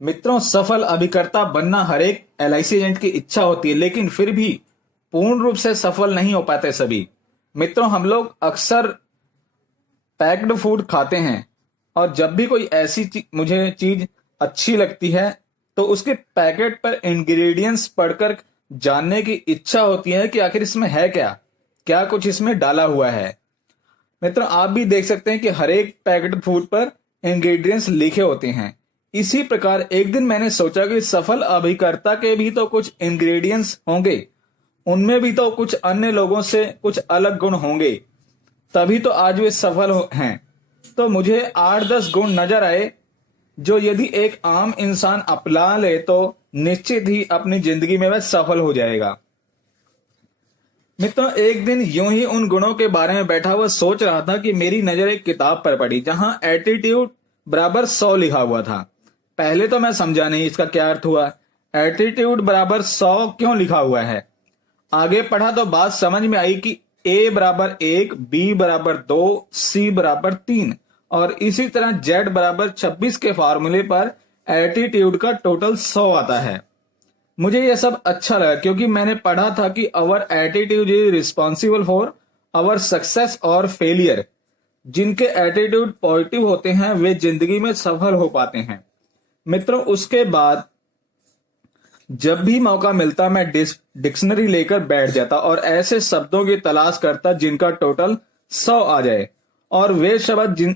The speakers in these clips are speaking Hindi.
मित्रों, सफल अभिकर्ता बनना हर एक एलआईसी एजेंट की इच्छा होती है, लेकिन फिर भी पूर्ण रूप से सफल नहीं हो पाते सभी। मित्रों, हम लोग अक्सर पैक्ड फूड खाते हैं और जब भी कोई ऐसी मुझे चीज अच्छी लगती है तो उसके पैकेट पर इंग्रेडिएंट्स पढ़कर जानने की इच्छा होती है कि आखिर इसमें है क्या, क्या कुछ इसमें डाला हुआ है। मित्रों, आप भी देख सकते हैं कि हर एक पैकेट फूड पर इंग्रेडिएंट्स लिखे होते हैं। इसी प्रकार एक दिन मैंने सोचा कि सफल अभिकर्ता के भी तो कुछ इंग्रेडिएंट्स होंगे, उनमें भी तो कुछ अन्य लोगों से कुछ अलग गुण होंगे, तभी तो आज वे सफल हैं। तो मुझे 8-10 गुण नजर आए जो यदि एक आम इंसान अपना ले तो निश्चित ही अपनी जिंदगी में वह सफल हो जाएगा। मित्रों, एक दिन यूं ही उन गुणों के बारे में बैठा हुआ सोच रहा था कि मेरी नजर एक किताब पर पड़ी जहां एटीट्यूड बराबर 100 लिखा हुआ था। पहले तो मैं समझा नहीं इसका क्या अर्थ हुआ, एटीट्यूड बराबर 100 क्यों लिखा हुआ है। आगे पढ़ा तो बात समझ में आई कि ए बराबर 1, बी बराबर 2, सी बराबर 3 और इसी तरह जेड बराबर 26 के फार्मूले पर एटीट्यूड का टोटल 100 आता है। मुझे यह सब अच्छा लगा क्योंकि मैंने पढ़ा था कि अवर attitude is responsible for our success और फेलियर। जिनके एटीट्यूड पॉजिटिव होते हैं वे जिंदगी में सफल हो पाते हैं। मित्रों, उसके बाद जब भी मौका मिलता मैं डिक्शनरी लेकर बैठ जाता और ऐसे शब्दों की तलाश करता जिनका टोटल 100 आ जाए, और वे शब्द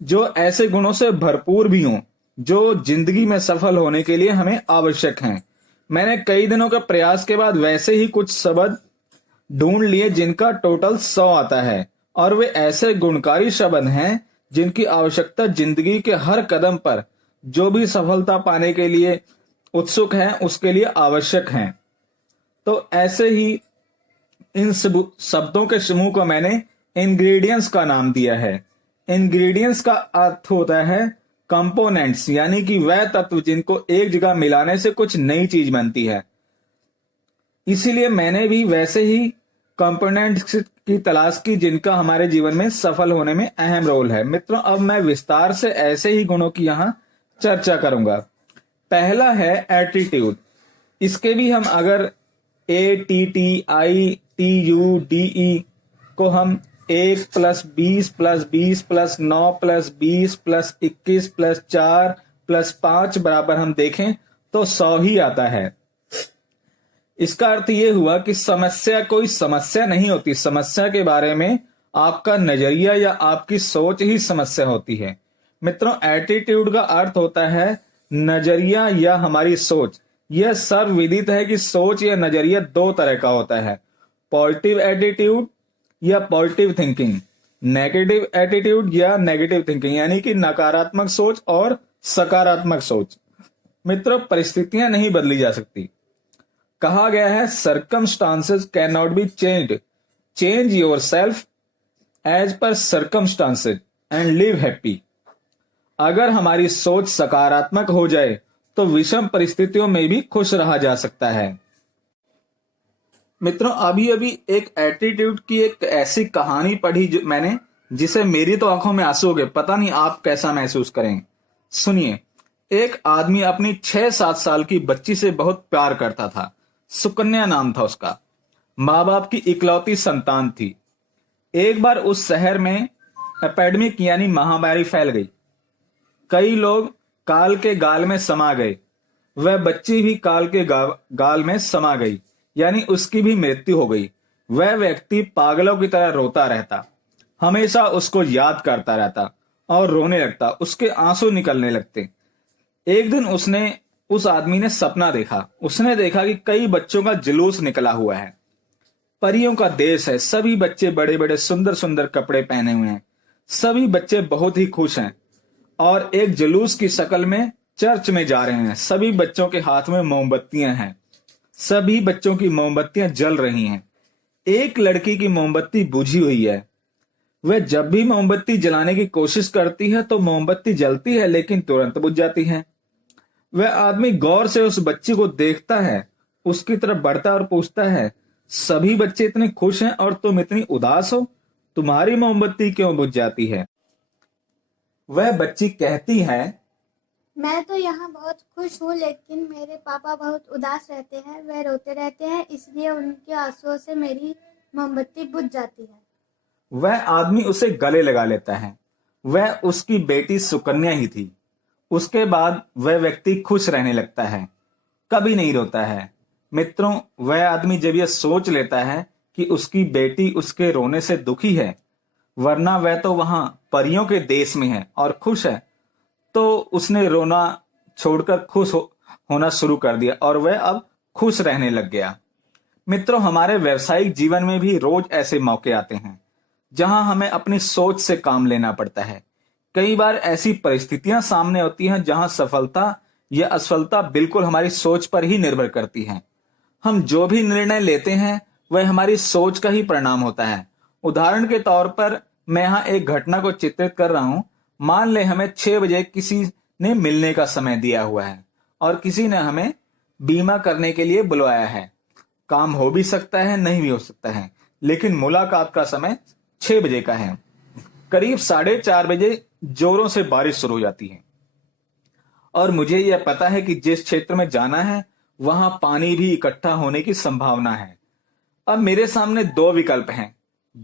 जो ऐसे गुणों से भरपूर भी हों जो जिंदगी में सफल होने के लिए हमें आवश्यक हैं। मैंने कई दिनों के प्रयास के बाद वैसे ही कुछ शब्द ढूंढ लिए जिनका टोटल 100 आता है, और वे ऐसे गुणकारी शब्द हैं जिनकी आवश्यकता जिंदगी के हर कदम पर जो भी सफलता पाने के लिए उत्सुक है उसके लिए आवश्यक हैं। तो ऐसे ही इन शब्दों के समूह को मैंने इंग्रेडिएंट्स का नाम दिया है। इंग्रेडिएंट्स का अर्थ होता है कंपोनेंट्स, यानी कि वह तत्व जिनको एक जगह मिलाने से कुछ नई चीज बनती है। इसीलिए मैंने भी वैसे ही कंपोनेंट्स की तलाश की जिनका हमारे जीवन में सफल होने में अहम रोल है। मित्रों, अब मैं विस्तार से ऐसे ही गुणों की यहां चर्चा करूंगा। पहला है एटीट्यूड। इसके भी हम अगर ATTITUDE को हम 1 + 20 + 20 + 9 + 20 + 21 + 4 + 5 बराबर हम देखें तो 100 ही आता है। इसका अर्थ यह हुआ कि समस्या कोई समस्या नहीं होती, समस्या के बारे में आपका नजरिया या आपकी सोच ही समस्या होती है। मित्रों, एटीट्यूड का अर्थ होता है नजरिया या हमारी सोच। यह सर्वविदित है कि सोच या नजरिया दो तरह का होता है, पॉजिटिव एटीट्यूड या पॉजिटिव थिंकिंग, नेगेटिव एटीट्यूड या नेगेटिव थिंकिंग, यानी कि नकारात्मक सोच और सकारात्मक सोच। मित्रों, परिस्थितियां नहीं बदली जा सकती। कहा गया है circumstances can not be changed, change your self as per circumstances and live happy. अगर हमारी सोच सकारात्मक हो जाए तो विषम परिस्थितियों में भी खुश रहा जा सकता है। मित्रों, अभी अभी एक एटीट्यूड की एक ऐसी कहानी पढ़ी जो मैंने, जिसे मेरी तो आंखों में आंसू हो गए। पता नहीं आप कैसा महसूस करें। सुनिए, एक आदमी अपनी 6-7 साल की बच्ची से बहुत प्यार करता था। सुकन्या नाम था उसका। माँ बाप की इकलौती संतान थी। एक बार उस शहर में एपिडेमिक यानी महामारी फैल गई। कई लोग काल के गाल में समा गए। वह बच्ची भी काल के गाल में समा गई, यानी उसकी भी मृत्यु हो गई। वह व्यक्ति पागलों की तरह रोता रहता, हमेशा उसको याद करता रहता और रोने लगता, उसके आंसू निकलने लगते। एक दिन उस आदमी ने सपना देखा। उसने देखा कि कई बच्चों का जुलूस निकला हुआ है। परियों का देश है। सभी बच्चे बड़े बड़े सुंदर सुंदर कपड़े पहने हुए हैं। सभी बच्चे बहुत ही खुश हैं और एक जुलूस की शक्ल में चर्च में जा रहे हैं। सभी बच्चों के हाथ में मोमबत्तियां हैं। सभी बच्चों की मोमबत्तियां जल रही हैं। एक लड़की की मोमबत्ती बुझी हुई है। वह जब भी मोमबत्ती जलाने की कोशिश करती है तो मोमबत्ती जलती है लेकिन तुरंत बुझ जाती है। वह आदमी गौर से उस बच्ची को देखता है, उसकी तरफ बढ़ता और पूछता है, सभी बच्चे इतने खुश हैं और तुम इतनी उदास हो, तुम्हारी मोमबत्ती क्यों बुझ जाती है? वह बच्ची कहती है, मैं तो यहाँ बहुत खुश हूँ, लेकिन मेरे पापा बहुत उदास रहते हैं। वह रोते रहते हैं, इसलिए उनके आंसुओं से मेरी मोमबत्ती बुझ जाती है। वह आदमी उसे गले लगा लेता है। वह उसकी बेटी सुकन्या ही थी। उसके बाद वह व्यक्ति खुश रहने लगता है, कभी नहीं रोता है। मित्रों, वह आदमी जब यह सोच लेता है कि उसकी बेटी उसके रोने से दुखी है, वरना वह तो वहां परियों के देश में है और खुश है, तो उसने रोना छोड़कर होना शुरू कर दिया और वह अब खुश रहने लग गया। मित्रों, हमारे व्यवसायिक जीवन में भी रोज ऐसे मौके आते हैं जहां हमें अपनी सोच से काम लेना पड़ता है। कई बार ऐसी परिस्थितियां सामने होती हैं जहां सफलता या असफलता बिल्कुल हमारी सोच पर ही निर्भर करती है। हम जो भी निर्णय लेते हैं वह हमारी सोच का ही परिणाम होता है। उदाहरण के तौर पर मैं यहाँ एक घटना को चित्रित कर रहा हूं। मान ले हमें 6 बजे किसी ने मिलने का समय दिया हुआ है और किसी ने हमें बीमा करने के लिए बुलवाया है। काम हो भी सकता है, नहीं भी हो सकता है, लेकिन मुलाकात का समय 6 बजे का है। करीब 4:30 बजे जोरों से बारिश शुरू हो जाती है और मुझे यह पता है कि जिस क्षेत्र में जाना है वहां पानी भी इकट्ठा होने की संभावना है। अब मेरे सामने दो विकल्प हैं,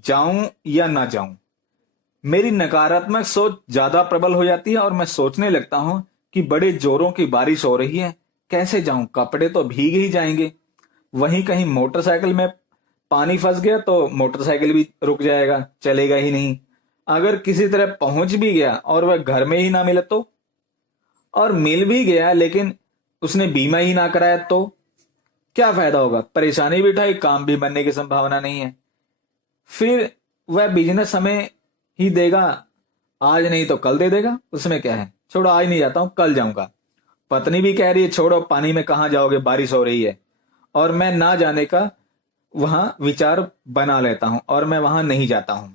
जाऊं या ना जाऊं। मेरी नकारात्मक सोच ज्यादा प्रबल हो जाती है और मैं सोचने लगता हूं कि बड़े जोरों की बारिश हो रही है, कैसे जाऊं, कपड़े तो भीग ही जाएंगे। वहीं कहीं मोटरसाइकिल में पानी फंस गया तो मोटरसाइकिल भी रुक जाएगा, चलेगा ही नहीं। अगर किसी तरह पहुंच भी गया और वह घर में ही ना मिले तो, और मिल भी गया लेकिन उसने बीमा ही ना कराया तो क्या फायदा होगा? परेशानी भी उठाई, काम भी बनने की संभावना नहीं है। फिर वह बिजनेस हमें ही देगा, आज नहीं तो कल दे देगा, उसमें क्या है, छोड़ो आज नहीं जाता हूं, कल जाऊंगा। पत्नी भी कह रही है छोड़ो, पानी में कहां जाओगे, बारिश हो रही है, और मैं ना जाने का वहां विचार बना लेता हूं और मैं वहां नहीं जाता हूं।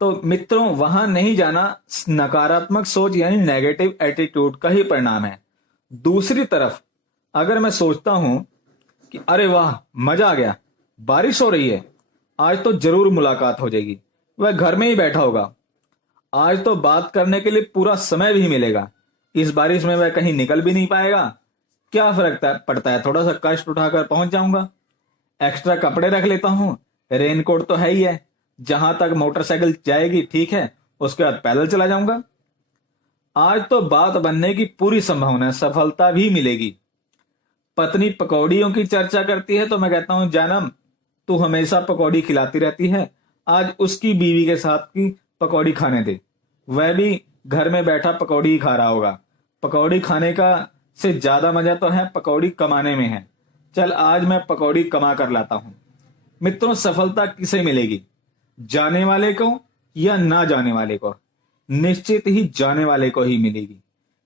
तो मित्रों, वहां नहीं जाना नकारात्मक सोच यानी नेगेटिव एटीट्यूड का ही परिणाम है। दूसरी तरफ अगर मैं सोचता हूं कि अरे वाह, मजा आ गया, बारिश हो रही है, आज तो जरूर मुलाकात हो जाएगी, वह घर में ही बैठा होगा, आज तो बात करने के लिए पूरा समय भी मिलेगा, इस बारिश में वह कहीं निकल भी नहीं पाएगा, क्या फर्क पड़ता है, थोड़ा सा कष्ट उठाकर पहुंच जाऊंगा, एक्स्ट्रा कपड़े रख लेता हूं, रेनकोट तो है ही है, जहां तक मोटरसाइकिल जाएगी ठीक है, उसके बाद पैदल चला जाऊंगा। आज तो बात बनने की पूरी संभावना है, सफलता भी मिलेगी। पत्नी पकौड़ियों की चर्चा करती है तो मैं कहता हूं जानम, तू हमेशा पकौड़ी खिलाती रहती है, आज उसकी बीवी के साथ की पकौड़ी खाने दे, वह भी घर में बैठा पकौड़ी ही खा रहा होगा। पकौड़ी खाने का से ज्यादा मजा तो है पकौड़ी कमाने में है। चल आज मैं पकौड़ी कमा कर लाता हूं। मित्रों, सफलता किसे मिलेगी, जाने वाले को या ना जाने वाले को? निश्चित ही जाने वाले को ही मिलेगी।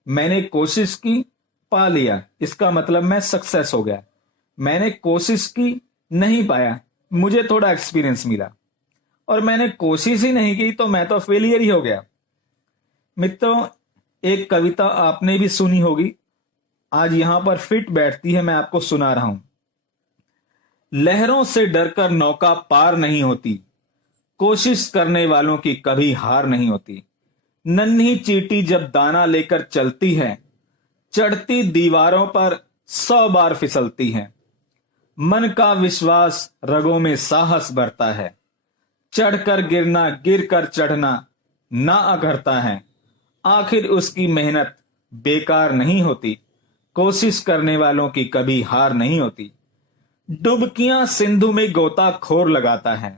मैंने कोशिश की, पा लिया, इसका मतलब मैं सक्सेस हो गया। मैंने कोशिश की, नहीं पाया, मुझे थोड़ा एक्सपीरियंस मिला, और मैंने कोशिश ही नहीं की तो मैं तो फेलियर ही हो गया। मित्रों, एक कविता आपने भी सुनी होगी, आज यहां पर फिट बैठती है, मैं आपको सुना रहा हूं। लहरों से डरकर नौका पार नहीं होती, कोशिश करने वालों की कभी हार नहीं होती। नन्ही चींटी जब दाना लेकर चलती है, चढ़ती दीवारों पर 100 बार फिसलती है। मन का विश्वास रगों में साहस भरता है, चढ़कर गिरना गिर कर चढ़ना ना अघरता है। आखिर उसकी मेहनत बेकार नहीं होती, कोशिश करने वालों की कभी हार नहीं होती। डुबकियां सिंधु में गोताखोर लगाता है,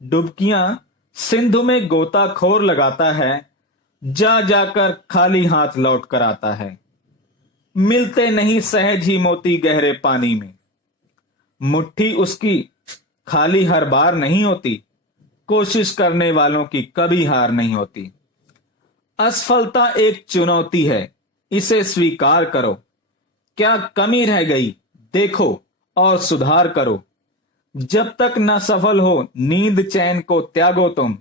डुबकियां सिंधु में गोताखोर लगाता है, जा जाकर खाली हाथ लौट कर आता है। मिलते नहीं सहज ही मोती गहरे पानी में, मुट्ठी उसकी खाली हर बार नहीं होती, कोशिश करने वालों की कभी हार नहीं होती। असफलता एक चुनौती है, इसे स्वीकार करो। क्या कमी रह गई देखो और सुधार करो। जब तक न सफल हो नींद चैन को त्यागो तुम,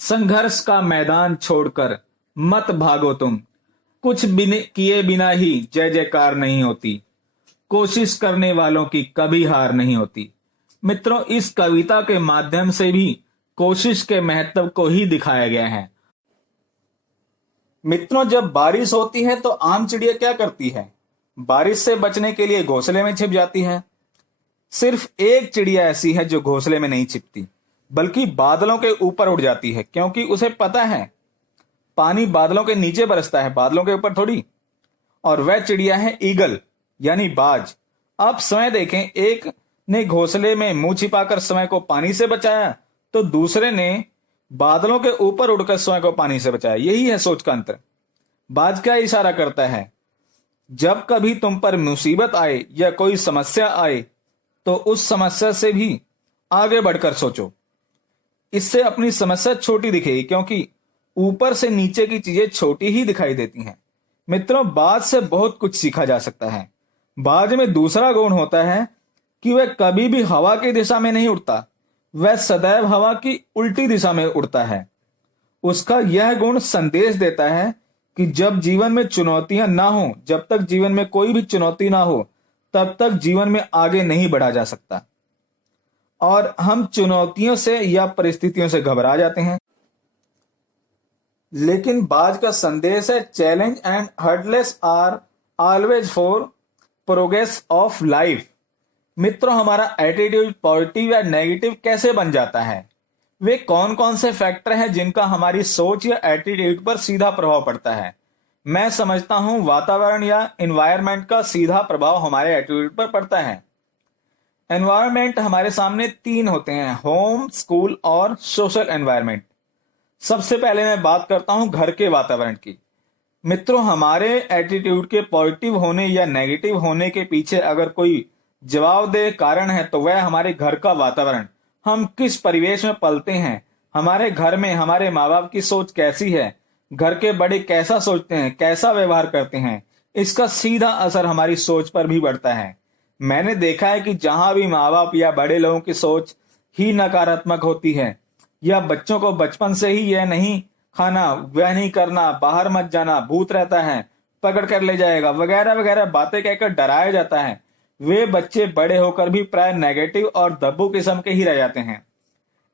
संघर्ष का मैदान छोड़कर मत भागो तुम। कुछ किए बिना ही जय जयकार नहीं होती, कोशिश करने वालों की कभी हार नहीं होती। मित्रों, इस कविता के माध्यम से भी कोशिश के महत्व को ही दिखाया गया है। मित्रों, जब बारिश होती है तो आम चिड़िया क्या करती है? बारिश से बचने के लिए घोंसले में छिप जाती है। सिर्फ एक चिड़िया ऐसी है जो घोंसले में नहीं छिपती, बल्कि बादलों के ऊपर उड़ जाती है, क्योंकि उसे पता है पानी बादलों के नीचे बरसता है, बादलों के ऊपर थोड़ी। और वह चिड़िया है ईगल, यानी बाज। आप स्वयं देखें, एक ने घोंसले में मुंह छिपाकर स्वयं को पानी से बचाया, तो दूसरे ने बादलों के ऊपर उड़कर स्वयं को पानी से बचाया। यही है सोच का अंतर। बाज क्या इशारा करता है? जब कभी तुम पर मुसीबत आए या कोई समस्या आए, तो उस समस्या से भी आगे बढ़कर सोचो। इससे अपनी समस्या छोटी दिखेगी, क्योंकि ऊपर से नीचे की चीजें छोटी ही दिखाई देती हैं। मित्रों, बाज से बहुत कुछ सीखा जा सकता है। बाज में दूसरा गुण होता है कि वह कभी भी हवा की दिशा में नहीं उड़ता, वह सदैव हवा की उल्टी दिशा में उड़ता है। उसका यह गुण संदेश देता है कि जब जीवन में चुनौतियां ना हो, जब तक जीवन में कोई भी चुनौती ना हो, तब तक जीवन में आगे नहीं बढ़ा जा सकता। और हम चुनौतियों से या परिस्थितियों से घबरा जाते हैं। लेकिन बाज का संदेश है, challenge and hurdles are always for progress of life. मित्रों, हमारा एटीट्यूड पॉजिटिव या नेगेटिव कैसे बन जाता है? वे कौन कौन से फैक्टर हैं जिनका हमारी सोच या एटीट्यूड पर सीधा प्रभाव पड़ता है? मैं समझता हूं वातावरण या एनवायरनमेंट का सीधा प्रभाव हमारे एटीट्यूड पर पड़ता है। एनवायरनमेंट हमारे सामने तीन होते हैं: होम, स्कूल और सोशल एनवायरनमेंट। सबसे पहले मैं बात करता हूं घर के वातावरण की। मित्रों, हमारे एटीट्यूड के पॉजिटिव होने या नेगेटिव होने के पीछे अगर कोई जवाबदेह कारण है, तो वह हमारे घर का वातावरण। हम किस परिवेश में पलते हैं, हमारे घर में हमारे माँ बाप की सोच कैसी है, घर के बड़े कैसा सोचते हैं, कैसा व्यवहार करते हैं, इसका सीधा असर हमारी सोच पर भी पड़ता है। मैंने देखा है कि जहां भी माँ बाप या बड़े लोगों की सोच ही नकारात्मक होती है, या बच्चों को बचपन से ही यह नहीं खाना, वह नहीं करना, बाहर मत जाना, भूत रहता है, पकड़ कर ले जाएगा, वगैरह वगैरह बातें कहकर डराया जाता है, वे बच्चे बड़े होकर भी प्राय नेगेटिव और दब्बू किस्म के ही रह जाते हैं।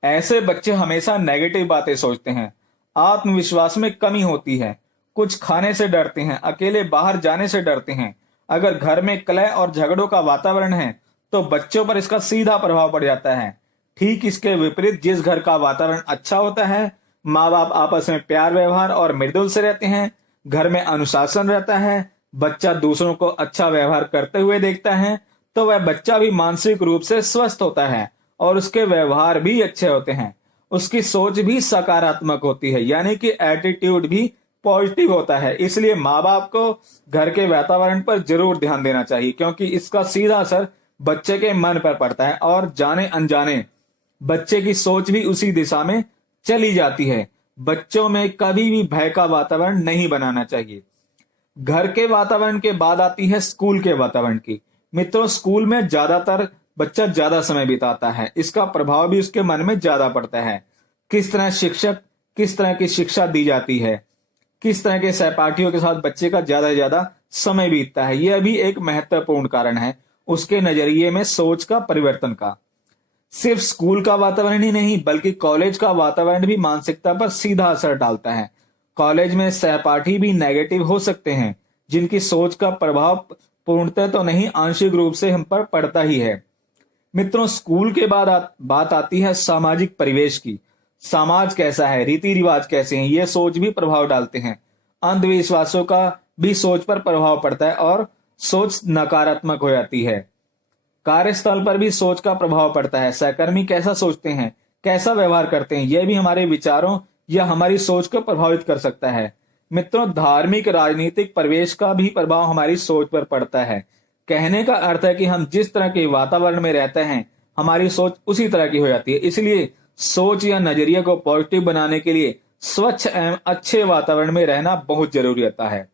ऐसे बच्चे हमेशा नेगेटिव बातें सोचते हैं, आत्मविश्वास में कमी होती है, कुछ खाने से डरते हैं, अकेले बाहर जाने से डरते हैं। अगर घर में कलह और झगड़ों का वातावरण है, तो बच्चों पर इसका सीधा प्रभाव पड़ जाता है। ठीक इसके विपरीत, जिस घर का वातावरण अच्छा होता है, माँ बाप आपस में प्यार व्यवहार और मृदुल से रहते हैं, घर में अनुशासन रहता है, बच्चा दूसरों को अच्छा व्यवहार करते हुए देखता है, तो वह बच्चा भी मानसिक रूप से स्वस्थ होता है और उसके व्यवहार भी अच्छे होते हैं। उसकी सोच भी सकारात्मक होती है, यानी कि एटीट्यूड भी पॉजिटिव होता है। इसलिए माँ बाप को घर के वातावरण पर जरूर ध्यान देना चाहिए, क्योंकि इसका सीधा असर बच्चे के मन पर पड़ता है और जाने अनजाने बच्चे की सोच भी उसी दिशा में चली जाती है। बच्चों में कभी भी भय का वातावरण नहीं बनाना चाहिए। घर के वातावरण के बाद आती है स्कूल के वातावरण की। मित्रों, स्कूल में ज्यादातर बच्चा ज्यादा समय बिताता है, इसका प्रभाव भी उसके मन में ज्यादा पड़ता है। किस तरह की शिक्षा दी जाती है, किस तरह के सहपाठियों के साथ बच्चे का ज्यादा से ज्यादा समय बीतता है, यह भी एक महत्वपूर्ण कारण है उसके नजरिए में सोच का परिवर्तन का। सिर्फ स्कूल का वातावरण ही नहीं, बल्कि कॉलेज का वातावरण भी मानसिकता पर सीधा असर डालता है। कॉलेज में सहपाठी भी नेगेटिव हो सकते हैं, जिनकी सोच का प्रभाव पूर्णतः तो नहीं, आंशिक रूप से हम पर पड़ता ही है। मित्रों, स्कूल के बाद बात आती है सामाजिक परिवेश की। समाज कैसा है, रीति रिवाज कैसे हैं, ये सोच भी प्रभाव डालते हैं। अंधविश्वासों का भी सोच पर प्रभाव पड़ता है और सोच नकारात्मक हो जाती है। कार्यस्थल पर भी सोच का प्रभाव पड़ता है। सहकर्मी कैसा सोचते हैं, कैसा व्यवहार करते हैं, यह भी हमारे विचारों या हमारी सोच को प्रभावित कर सकता है। मित्रों, धार्मिक राजनीतिक परिवेश का भी प्रभाव हमारी सोच पर पड़ता है। कहने का अर्थ है कि हम जिस तरह के वातावरण में रहते हैं, हमारी सोच उसी तरह की हो जाती है। इसलिए सोच या नजरिए को पॉजिटिव बनाने के लिए स्वच्छ एवं अच्छे वातावरण में रहना बहुत जरूरी होता है।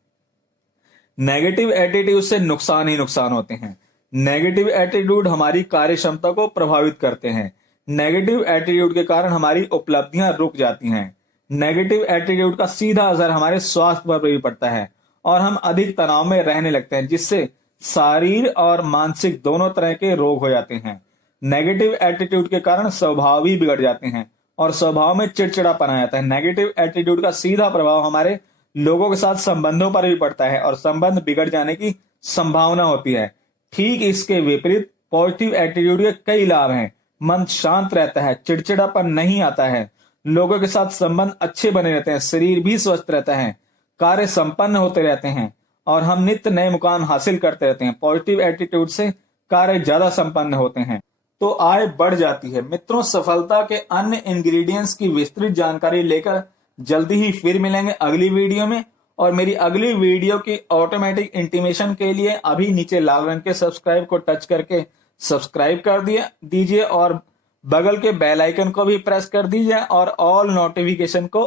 नेगेटिव एटीट्यूड से नुकसान ही नुकसान होते हैं। नेगेटिव एटीट्यूड हमारी कार्य क्षमता को प्रभावित करते हैं। नेगेटिव एटीट्यूड के कारण हमारी उपलब्धियां रुक जाती हैं। नेगेटिव एटीट्यूड का सीधा असर हमारे स्वास्थ्य पर भी पड़ता है और हम अधिक तनाव में रहने लगते हैं, जिससे शारीरिक और मानसिक दोनों तरह के रोग हो जाते हैं। नेगेटिव एटीट्यूड के कारण स्वभाव भी बिगड़ जाते हैं और स्वभाव में चिड़चिड़ापन आ जाता है। नेगेटिव एटीट्यूड का सीधा प्रभाव हमारे लोगों के साथ संबंधों पर भी पड़ता है और संबंध बिगड़ जाने की संभावना होती है। ठीक इसके विपरीत पॉजिटिव एटीट्यूड के कई लाभ हैं। मन शांत रहता है, चिड़चिड़ापन नहीं आता है, लोगों के साथ संबंध अच्छे बने रहते हैं, शरीर भी स्वस्थ रहता है, कार्य संपन्न होते रहते हैं और हम नित्य नए मुकाम हासिल करते रहते हैं। पॉजिटिव एटीट्यूड से कार्य ज्यादा संपन्न होते हैं तो आय बढ़ जाती है। मित्रों, सफलता के अन्य इंग्रेडिएंट्स की विस्तृत जानकारी लेकर जल्दी ही फिर मिलेंगे अगली वीडियो में। और मेरी अगली वीडियो की ऑटोमेटिक इंटीमेशन के लिए अभी नीचे लाल रंग के सब्सक्राइब को टच करके सब्सक्राइब कर दीजिए और बगल के बेल आइकन को भी प्रेस कर दीजिए और ऑल नोटिफिकेशन को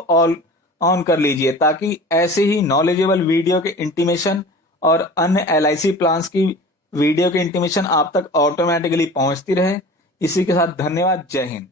ऑन कर लीजिए ताकि ऐसे ही नॉलेजेबल वीडियो के इंटीमेशन और अन्य LIC प्लान्स की वीडियो की इंटीमेशन आप तक ऑटोमेटिकली पहुंचती रहे। इसी के साथ धन्यवाद। जय हिंद।